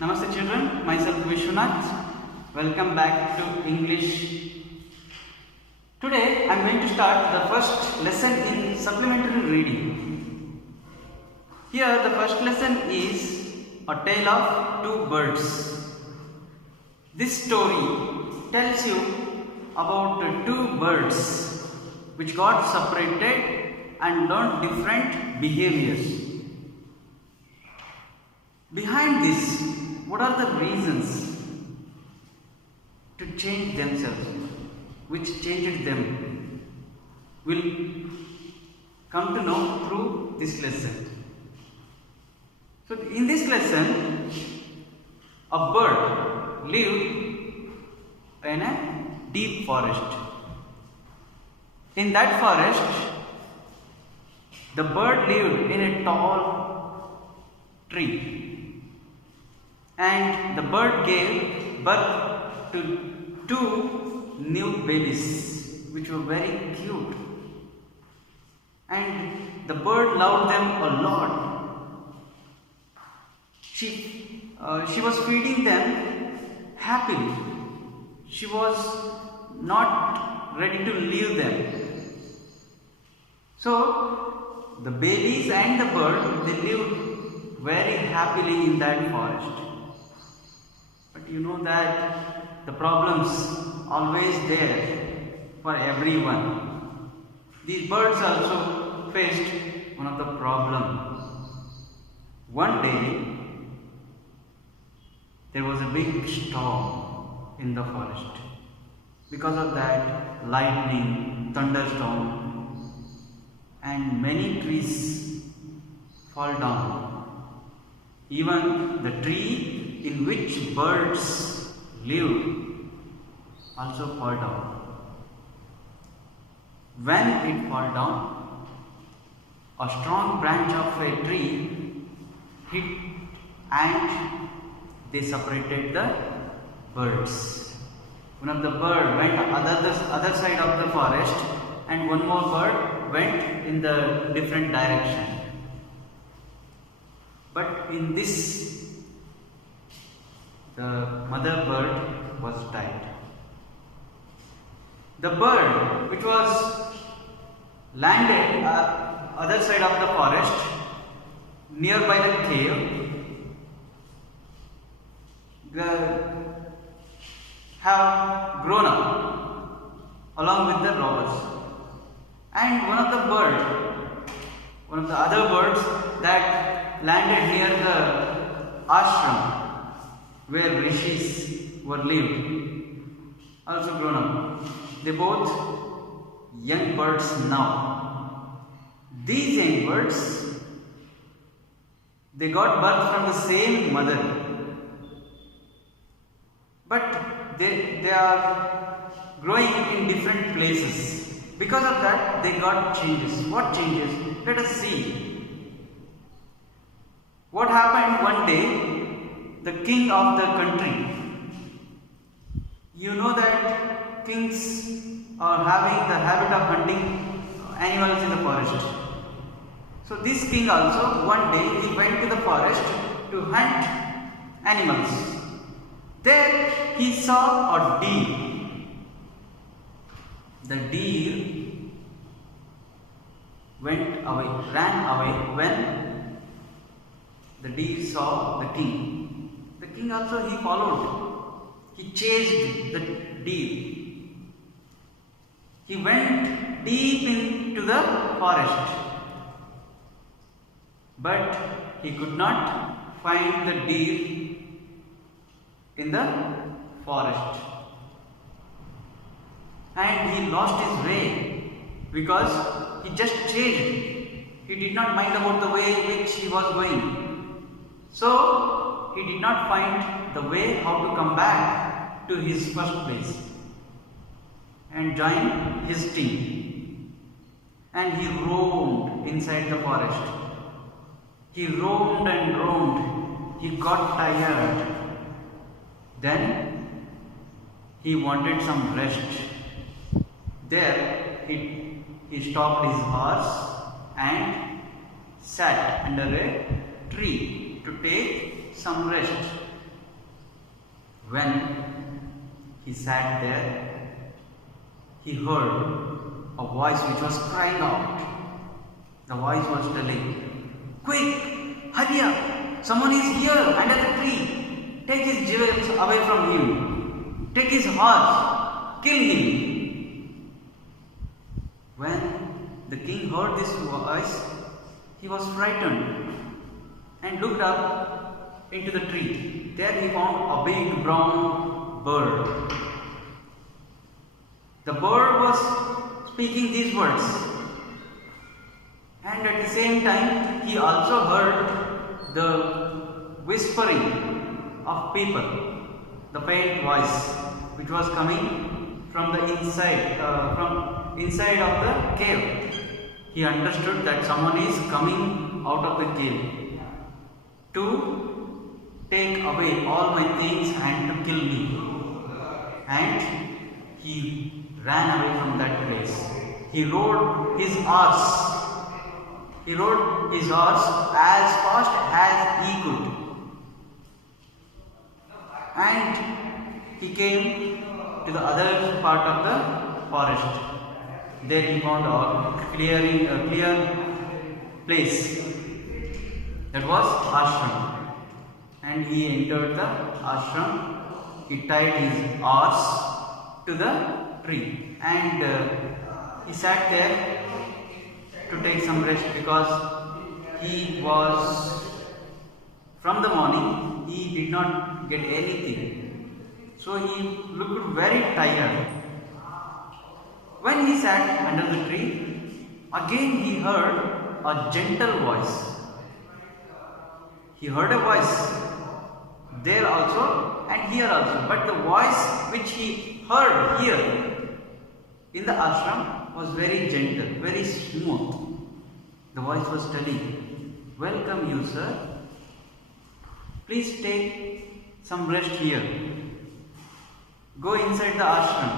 Namaste children, myself Vishwanath. Welcome back to English. Today I am going to start the first lesson in supplementary reading. Here the first lesson is A Tale of Two Birds. This story tells you about two birds which got separated and learned different behaviors. Behind this, what are the reasons to change themselves, which changed them? We'll come to know through this lesson. So, in this lesson, a bird lived in a deep forest. In that forest, the bird lived in a tall tree. And the bird gave birth to two new babies which were very cute, and the bird loved them a lot. She was feeding them happily. She was not ready to leave them. So the babies and the bird, they lived very happily in that forest. But you know that the problems always there for everyone. These birds also faced one of the problems. One day there was a big storm in the forest. Because of that, lightning, thunderstorm, and many trees fall down. Even the tree in which birds lived also fall down. When it fall down, a strong branch of a tree hit and they separated the birds. One of the bird went other side of the forest, and one more bird went in the different direction. But in this, the mother bird was died. The bird which was landed other side of the forest nearby the cave have grown up along with the robbers. And one of the other birds that landed near the ashram where rishis were lived, also grown up. They both young birds now. These young birds, they got birth from the same mother, but they are growing in different places. Because of that, they got changes. What changes? Let us see. What happened one day? The king of the country. You know that kings are having the habit of hunting animals in the forest. So this king also, one day he went to the forest to hunt animals. There he saw a deer. The deer ran away when the deer saw the king. The king also, he followed. He chased the deer. He went deep into the forest. But he could not find the deer in the forest. And he lost his way because he just chased. He did not mind about the way in which he was going. So he did not find the way how to come back to his first place and join his team. And he roamed inside the forest. He roamed and roamed. He got tired. Then he wanted some rest. There he stopped his horse and sat under a tree to take some rest. When he sat there, he heard a voice which was crying out. The voice was telling, "Quick, hurry up! Someone is here under the tree. Take his jewels away from him. Take his horse. Kill him." When the king heard this voice, he was frightened and looked up into the tree. There he found a big brown bird. The bird was speaking these words, and at the same time he also heard the whispering of people, the faint voice which was coming from the inside of the cave. He understood that someone is coming out of the cave to take away all my things and to kill me. And he ran away from that place. He rode his horse. He rode his horse as fast as he could. And he came to the other part of the forest. There he found a clear place. That was ashram. And he entered the ashram. He tied his horse to the tree. And he sat there to take some rest, because he was, from the morning, he did not get anything. So he looked very tired. When he sat under the tree, again he heard a gentle voice. He heard a voice there also and here also, but the voice which he heard here in the ashram was very gentle, very smooth. The voice was telling, "Welcome you, sir. Please take some rest here. Go inside the ashram.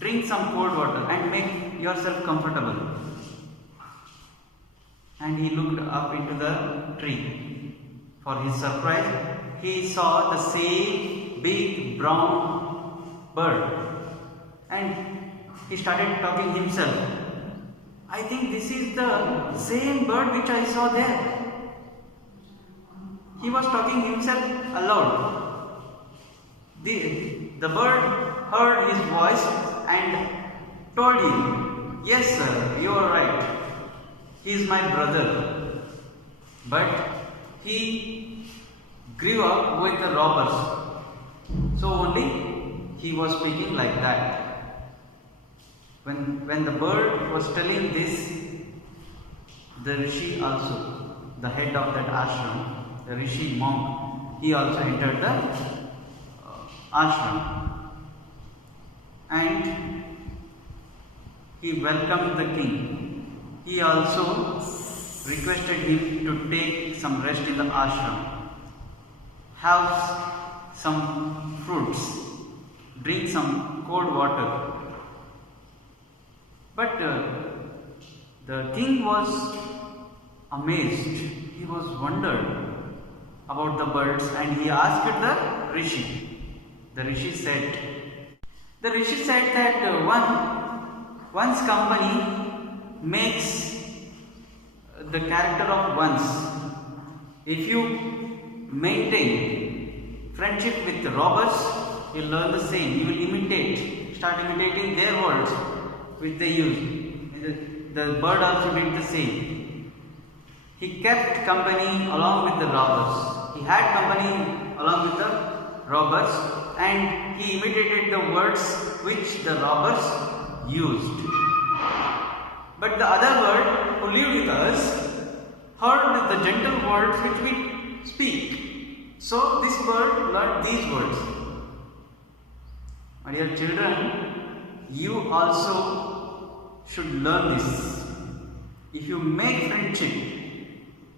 Drink some cold water and make yourself comfortable." And he looked up into the tree. For his surprise, he saw the same big brown bird. And he started talking himself. "I think this is the same bird which I saw there." He was talking himself aloud. The bird heard his voice and told him, "Yes, sir, you are right. He is my brother. But he grew up with the robbers." So only he was speaking like that. When the bird was telling this, the rishi also, the head of that ashram, the rishi monk, he also entered the ashram. And he welcomed the king. He also requested him to take some rest in the ashram, have some fruits, drink some cold water. But the king was amazed. He was wondered about the birds, and he asked the rishi. The rishi said that one's company makes the character of one's. If you maintain friendship with the robbers, you will learn the same. You will start imitating their words which they use. The bird also did the same. He kept company along with the robbers. He had company along with the robbers, and he imitated the words which the robbers used. But the other bird who lived with us heard the gentle words which we speak. So this bird learned these words. My dear children, you also should learn this. If you make friendship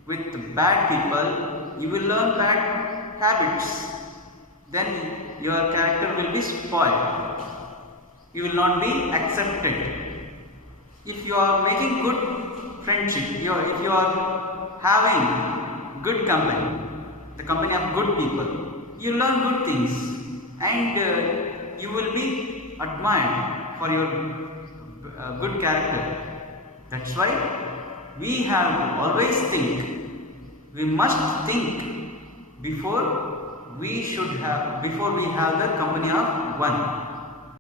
with bad people, you will learn bad habits. Then your character will be spoiled. You will not be accepted. If you are making good friendship, if you are having good company, the company of good people, you learn good things, and you will be admired for your good character. That's why we have always we must think before we have the company of one.